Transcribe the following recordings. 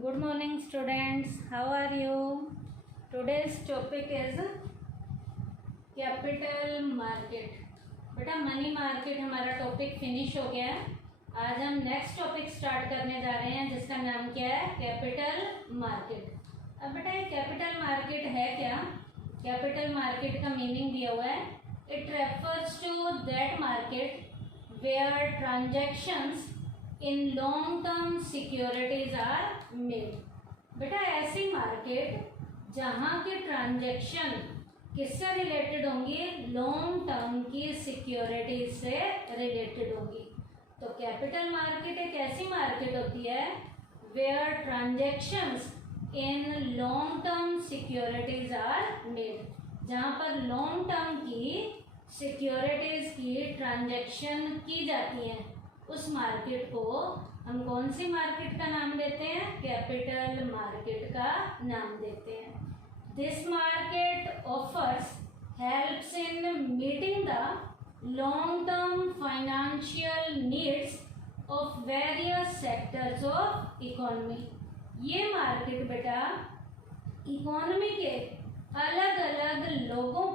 Good morning, students. How are you? Today's topic is capital market. बेटा money market हमारा topic finish हो गया है. आज हम नेक्स्ट टॉपिक स्टार्ट करने जा रहे हैं जिसका नाम क्या है, कैपिटल मार्केट. अब बेटा ये कैपिटल मार्केट है क्या? कैपिटल मार्केट का मीनिंग दिया हुआ है. It refers to that market where transactions in long term securities are made. बेटा ऐसी मार्केट जहाँ की ट्रांजैक्शन किससे रिलेटेड होंगी, लॉन्ग टर्म की सिक्योरिटीज से रिलेटेड होंगी. तो कैपिटल मार्केट एक ऐसी मार्केट होती है where transactions in long term securities are made, जहाँ पर लॉन्ग टर्म की सिक्योरिटीज की ट्रांजैक्शन की जाती हैं. उस मार्केट को हम कौन सी मार्केट का नाम देते हैं, कैपिटल मार्केट का नाम देते हैं. This market offers helps in meeting the long term financial needs of various sectors of economy. ये मार्केट बेटा इकोनॉमी के अलग अलग लोगों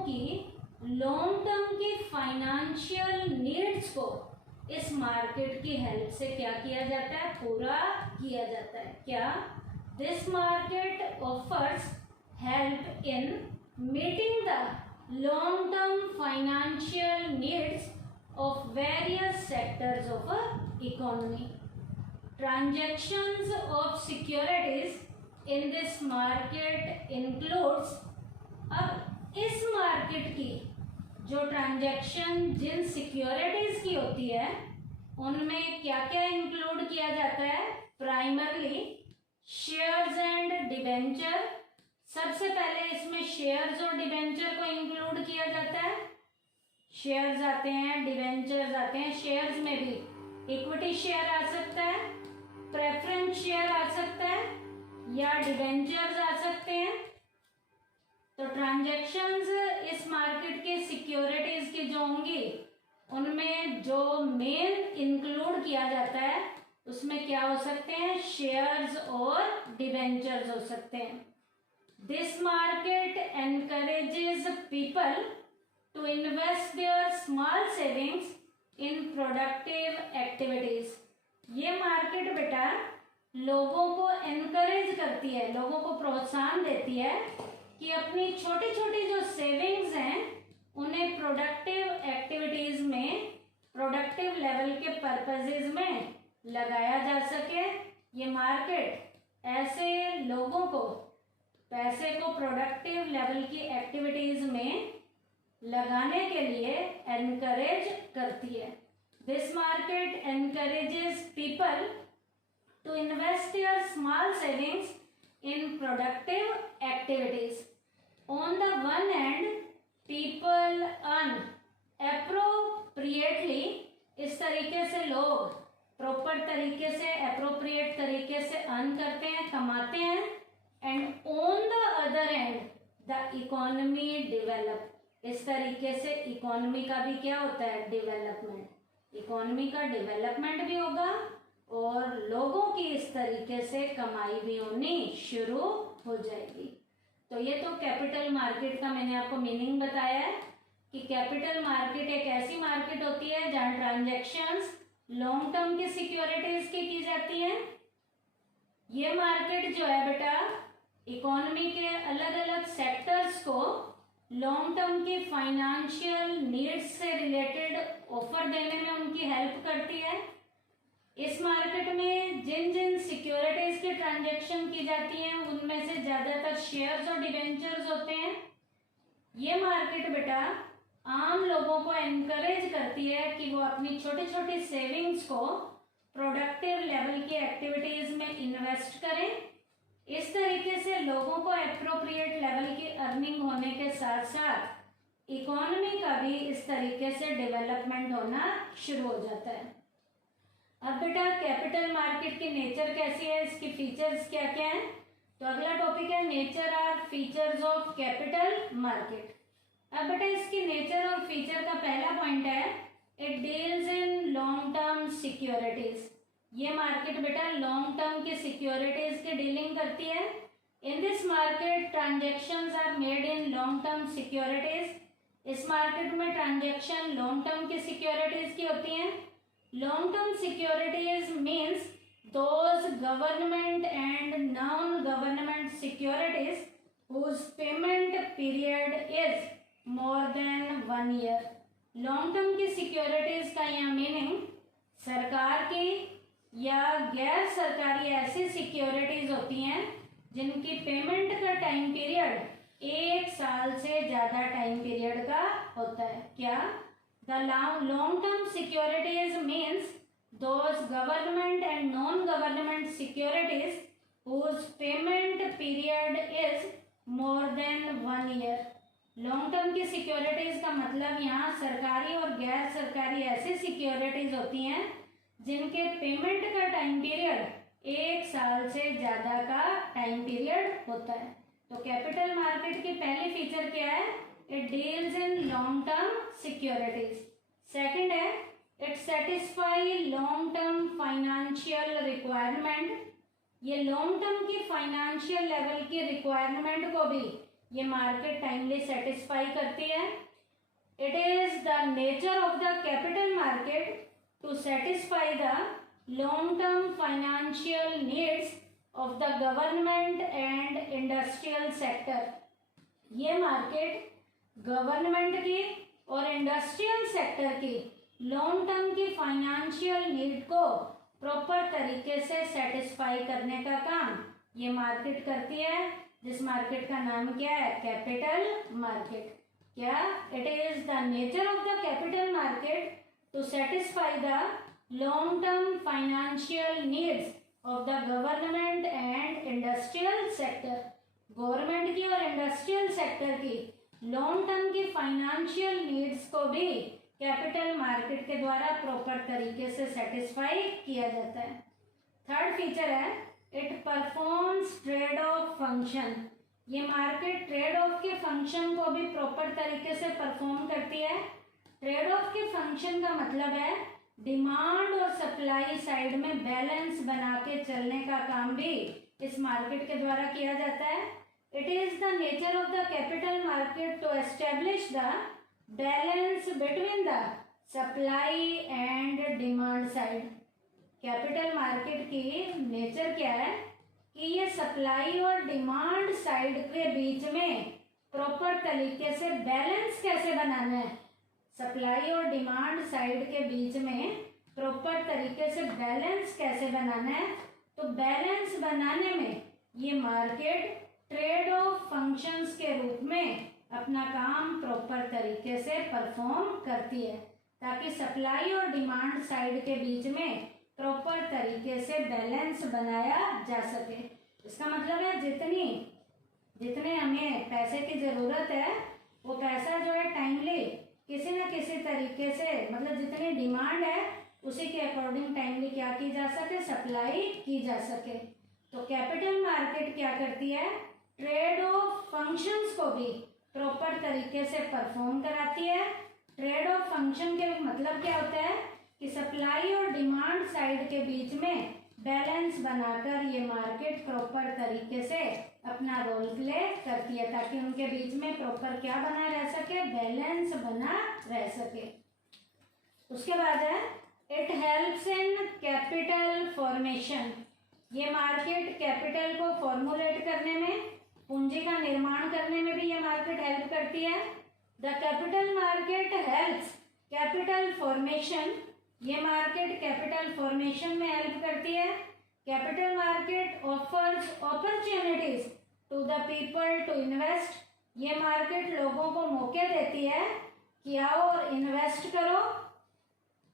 की लॉन्ग टर्म की फाइनेंशियल नीड्स को इस मार्केट की हेल्प से क्या किया जाता है, पूरा किया जाता है. क्या? This market offers help in meeting the long term financial needs of various sectors of economy. Transactions of securities in this market includes. अब इस मार्केट की जो ट्रांजैक्शन जिन सिक्योरिटीज की होती है उनमें क्या क्या इंक्लूड किया जाता है, प्राइमरली शेयर्स एंड डिबेंचर. सबसे पहले इसमें शेयर्स और डिबेंचर को इंक्लूड किया जाता है. शेयर्स आते हैं, डिबेंचर्स आते हैं. शेयर्स में भी इक्विटी शेयर आ सकता है, प्रेफरेंस शेयर आ सकता है या डिबेंचर्स आ सकते हैं. तो ट्रांजैक्शंस इस मार्केट के सिक्योरिटीज की जो होंगी उनमें जो मेन इंक्लूड किया जाता है उसमें क्या हो सकते हैं, शेयर्स और डिबेंचर्स हो सकते हैं. This market encourages people to invest their small savings in productive activities. ये मार्केट बेटा लोगों को एनकरेज करती है, लोगों को प्रोत्साहन देती है कि अपनी छोटी छोटी जो सेविंग्स हैं उन्हें प्रोडक्टिव एक्टिविटीज में, प्रोडक्टिव लेवल के पर्पसेस में लगाया जा सके. ये मार्केट ऐसे लोगों को पैसे को प्रोडक्टिव लेवल की एक्टिविटीज में लगाने के लिए एनकरेज करती है. This market encourages people to invest their small savings in productive activities. On the one hand, people earn appropriately. इस तरीके से लोग प्रॉपर तरीके से, अप्रोप्रिएट तरीके से अर्न करते हैं, कमाते हैं. And on the other and the economy develop. इस तरीके से इकोनॉमी का भी क्या होता है, डेवलपमेंट. इकोनॉमी का डेवलपमेंट भी होगा और लोगों की इस तरीके से कमाई भी होनी शुरू हो जाएगी. तो ये तो कैपिटल मार्केट का मैंने आपको मीनिंग बताया है कि कैपिटल मार्केट एक ऐसी मार्केट होती है जहां ट्रांजैक्शंस लॉन्ग टर्म की सिक्योरिटीज की जाती हैं. ये मार्केट जो है बेटा इकोनॉमी के अलग अलग सेक्टर्स को लॉन्ग टर्म की फाइनेंशियल नीड्स से रिलेटेड ऑफर देने में उनकी हेल्प करती है. इस मार्केट में जिन जिन सिक्योरिटीज की ट्रांजैक्शन की जाती हैं उनमें से ज्यादातर शेयर्स और डिबेंचर्स होते हैं. ये मार्केट बेटा आम लोगों को एनकरेज करती है कि वो अपनी छोटी छोटी सेविंग्स को प्रोडक्टिव लेवल की एक्टिविटीज में इन्वेस्ट करें. इस तरीके से लोगों को एप्रोप्रिएट लेवल की अर्निंग होने के साथ साथ इकोनॉमी का भी इस तरीके से डेवलपमेंट होना शुरू हो जाता है. अब बेटा कैपिटल मार्केट की नेचर कैसी है, इसकी फीचर्स क्या क्या हैं. तो अगला टॉपिक है नेचर और फीचर्स ऑफ कैपिटल मार्केट. अब बेटा इसकी नेचर और फीचर का पहला पॉइंट है it deals in long term securities. ये मार्केट बेटा लॉन्ग टर्म के सिक्योरिटीज की डीलिंग करती है। In this market transactions are made in long term securities. इस मार्केट में ट्रांजेक्शन लॉन्ग टर्म की सिक्योरिटीज की होती हैं। Long term securities means those government and non-government securities whose payment period is more than 1 year। Long term की securities का यह meaning सरकार की या गैर सरकारी ऐसी सिक्योरिटीज होती हैं जिनकी पेमेंट का टाइम पीरियड 1 साल से ज़्यादा टाइम पीरियड का होता है। क्या? The long term securities means those government and non-government securities whose payment period is more than 1 year। Long term की सिक्योरिटीज का मतलब यहाँ सरकारी और गैर सरकारी ऐसी सिक्योरिटीज होती हैं जिनके पेमेंट का टाइम पीरियड 1 साल से ज़्यादा का टाइम पीरियड होता है। तो कैपिटल मार्केट की पहली फीचर क्या है? It deals in long term securities. Second है it satisfy long term financial requirement. ये लॉन्ग टर्म की फाइनेंशियल लेवल की रिक्वायरमेंट को भी ये मार्केट टाइमली सेटिस्फाई करती है। It is the nature of the capital market to satisfy the long term financial needs of the government and industrial sector. ये market government की और इंडस्ट्रियल सेक्टर की लॉन्ग टर्म की फाइनेंशियल नीड को proper तरीके से सेटिस्फाई करने का काम ये मार्केट करती है, जिस मार्केट का नाम क्या है? Capital market. क्या? It is the nature of the capital market to satisfy the long term financial needs of the government and industrial sector. Government की और इंडस्ट्रियल सेक्टर की लॉन्ग टर्म की फाइनेंशियल नीड्स को भी कैपिटल मार्केट के द्वारा proper तरीके से सेटिस्फाई किया जाता है। थर्ड फीचर है it performs trade off function. ये मार्केट ट्रेड ऑफ के फंक्शन को भी प्रॉपर तरीके से परफॉर्म करती है। ट्रेड ऑफ के फंक्शन का मतलब है डिमांड और सप्लाई साइड में बैलेंस बना के चलने का काम भी इस मार्केट के द्वारा किया जाता है। It is the nature of the capital market to establish the balance between the supply and demand side. Capital market की नेचर क्या है कि ये सप्लाई और डिमांड साइड के बीच में प्रॉपर तरीके से बैलेंस कैसे बनाना है। सप्लाई और डिमांड साइड के बीच में प्रॉपर तरीके से बैलेंस कैसे बनाना है। तो बैलेंस बनाने में ये मार्केट ट्रेड ऑफ फंक्शंस के रूप में अपना काम प्रॉपर तरीके से परफॉर्म करती है ताकि सप्लाई और डिमांड साइड के बीच में प्रॉपर तरीके से बैलेंस बनाया जा सके। इसका मतलब है जितने हमें पैसे की ज़रूरत है वो पैसा जो है टाइमली किसी न किसी तरीके से, मतलब जितनी डिमांड है उसी के अकॉर्डिंग टाइमली क्या की जा सके, सप्लाई की जा सके। तो कैपिटल मार्केट क्या करती है? ट्रेड ऑफ फंक्शंस को भी प्रॉपर तरीके से परफॉर्म कराती है। ट्रेड ऑफ फंक्शन के मतलब क्या होता है कि सप्लाई और डिमांड साइड के बीच में बैलेंस बनाकर ये मार्केट प्रॉपर तरीके से अपना रोल प्ले करती है ताकि उनके बीच में प्रॉपर क्या बना रह सके, बैलेंस बना रह सके। उसके बाद है it helps in capital formation. ये मार्केट कैपिटल को फॉर्मुलेट करने में, पूंजी का निर्माण करने में भी ये मार्केट हेल्प करती है। The capital market helps capital formation. ये मार्केट कैपिटल फॉर्मेशन में हेल्प करती है। Capital market offers opportunities to the people to invest. ये मार्केट लोगों को मौके देती है कि आओ और इन्वेस्ट करो।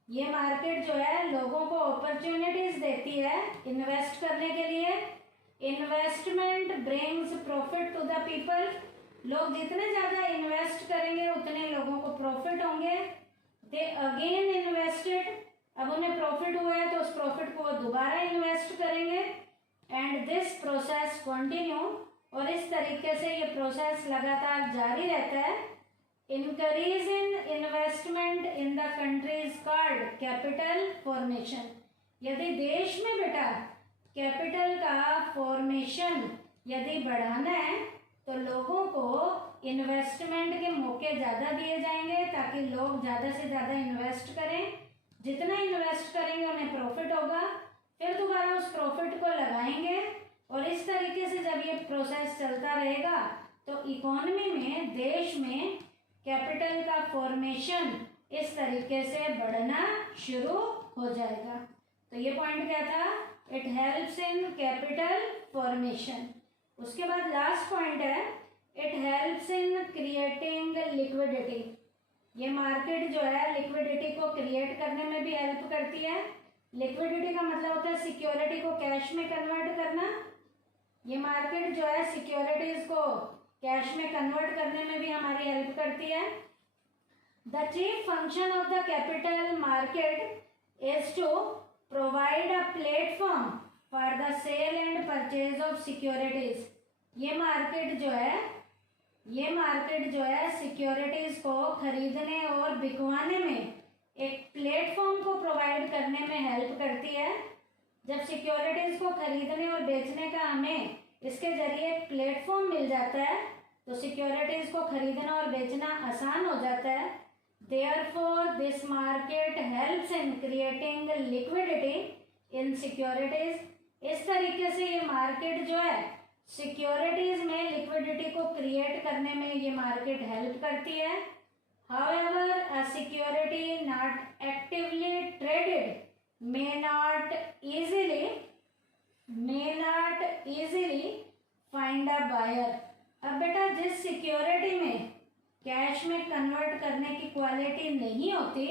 ये मार्केट जो है लोगों को अपॉर्चुनिटीज देती है इन्वेस्ट करने के लिए। Investment brings profit to the people. लोग जितने ज़्यादा इन्वेस्ट करेंगे उतने लोगों को प्रॉफिट होंगे। दे अगेन इन्वेस्टेड, अब उन्हें प्रॉफिट हुआ है तो उस प्रॉफिट को दोबारा इन्वेस्ट करेंगे। एंड दिस प्रोसेस कंटिन्यू, और इस तरीके से ये प्रोसेस लगातार जारी रहता है। Increase in investment in the country is called capital formation. यदि देश में बेटा कैपिटल का फॉर्मेशन यदि बढ़ाना है तो लोगों को इन्वेस्टमेंट के मौके ज़्यादा दिए जाएंगे ताकि लोग ज़्यादा से ज़्यादा इन्वेस्ट करें। जितना इन्वेस्ट करेंगे उन्हें प्रॉफिट होगा, फिर दोबारा उस प्रॉफिट को लगाएंगे और इस तरीके से जब ये प्रोसेस चलता रहेगा तो इकोनॉमी में, देश में कैपिटल का फॉर्मेशन इस तरीके से बढ़ना शुरू हो जाएगा। तो ये पॉइंट क्या था? It helps in capital formation. उसके बाद लास्ट पॉइंट है, it helps in creating liquidity. ये मार्केट जो है लिक्विडिटी को क्रिएट करने में भी हेल्प करती है। लिक्विडिटी का मतलब होता है सिक्योरिटी को कैश में कन्वर्ट करना। ये मार्केट जो है सिक्योरिटीज को कैश में कन्वर्ट करने में भी हमारी हेल्प करती है। The chief function of the capital market is to provide a platform for the sale and purchase of securities. ये मार्केट जो है सिक्योरिटीज को खरीदने और बिकवाने में एक प्लेटफॉर्म को प्रोवाइड करने में हेल्प करती है। जब सिक्योरिटीज को खरीदने और बेचने का हमें इसके जरिए एक प्लेटफॉर्म मिल जाता है तो सिक्योरिटीज को खरीदना और बेचना आसान हो जाता है। Therefore, this market helps in creating liquidity in securities. इस तरीके से ये मार्केट जो है सिक्योरिटीज में लिक्विडिटी को क्रिएट करने में ये मार्केट हेल्प करती है। However, a security not actively traded may not easily find a buyer. अब बेटा जिस सिक्योरिटी में कैश में कन्वर्ट करने की क्वालिटी नहीं होती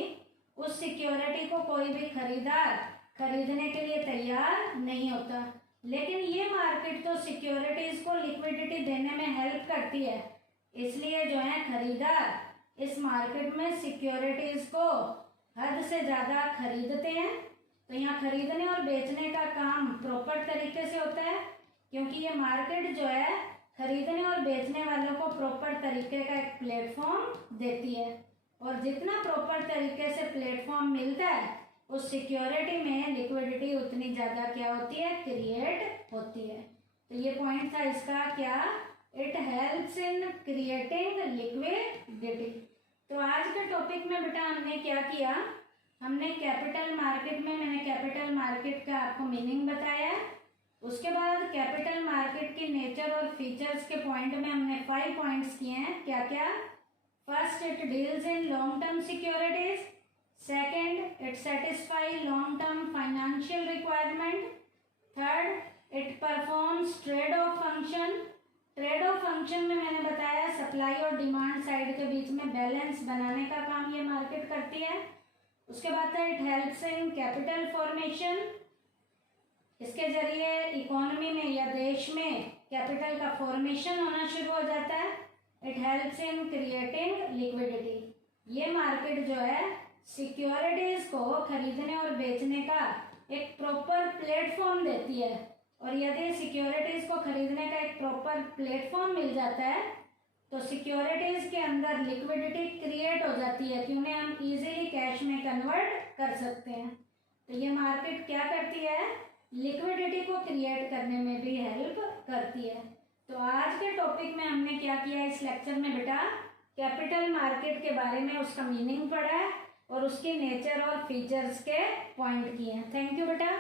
उस सिक्योरिटी को कोई भी खरीदार खरीदने के लिए तैयार नहीं होता। लेकिन ये मार्केट तो सिक्योरिटीज को लिक्विडिटी देने में हेल्प करती है, इसलिए जो है खरीदार इस मार्केट में सिक्योरिटीज को हद से ज़्यादा खरीदते हैं। तो यहाँ खरीदने और बेचने का काम प्रॉपर तरीके से होता है क्योंकि ये मार्केट जो है खरीदने और बेचने वालों को प्रॉपर तरीके का एक प्लेटफॉर्म देती है और जितना प्रॉपर तरीके से प्लेटफॉर्म मिलता है उस सिक्योरिटी में लिक्विडिटी उतनी ज़्यादा क्या होती है? क्रिएट होती है। तो ये पॉइंट था इसका क्या? It helps in creating liquidity. तो आज के टॉपिक में बेटा हमने क्या किया? हमने कैपिटल मार्केट में मैंने कैपिटल मार्केट का आपको मीनिंग बताया। उसके बाद कैपिटल मार्केट की नेचर और फीचर्स के पॉइंट में हमने 5 पॉइंट्स किए हैं। क्या क्या? First, it deals in long term securities. Second, it satisfy long term financial requirement. Third, it performs trade off function. Trade off function में मैंने बताया सप्लाई और डिमांड साइड के बीच में बैलेंस बनाने का काम ये मार्केट करती है। उसके बाद था it helps in capital formation. इसके जरिए इकोनॉमी में या देश में कैपिटल का फॉर्मेशन होना शुरू हो जाता है। It helps in creating liquidity. ये मार्केट जो है सिक्योरिटीज को खरीदने और बेचने का एक प्रॉपर प्लेटफॉर्म देती है और यदि सिक्योरिटीज को खरीदने का एक प्रॉपर प्लेटफॉर्म मिल जाता है तो सिक्योरिटीज के अंदर लिक्विडिटी क्रिएट हो जाती है कि उन्हें हम इजीली कैश में कन्वर्ट कर सकते हैं। तो ये मार्केट क्या करती है? लिक्विडिटी को क्रिएट करने में भी हेल्प करती है। तो आज के टॉपिक में हमने क्या किया इस लेक्चर में बेटा? कैपिटल मार्केट के बारे में उसका मीनिंग पढ़ा है और उसके नेचर और फीचर्स के पॉइंट किए हैं। थैंक यू बेटा।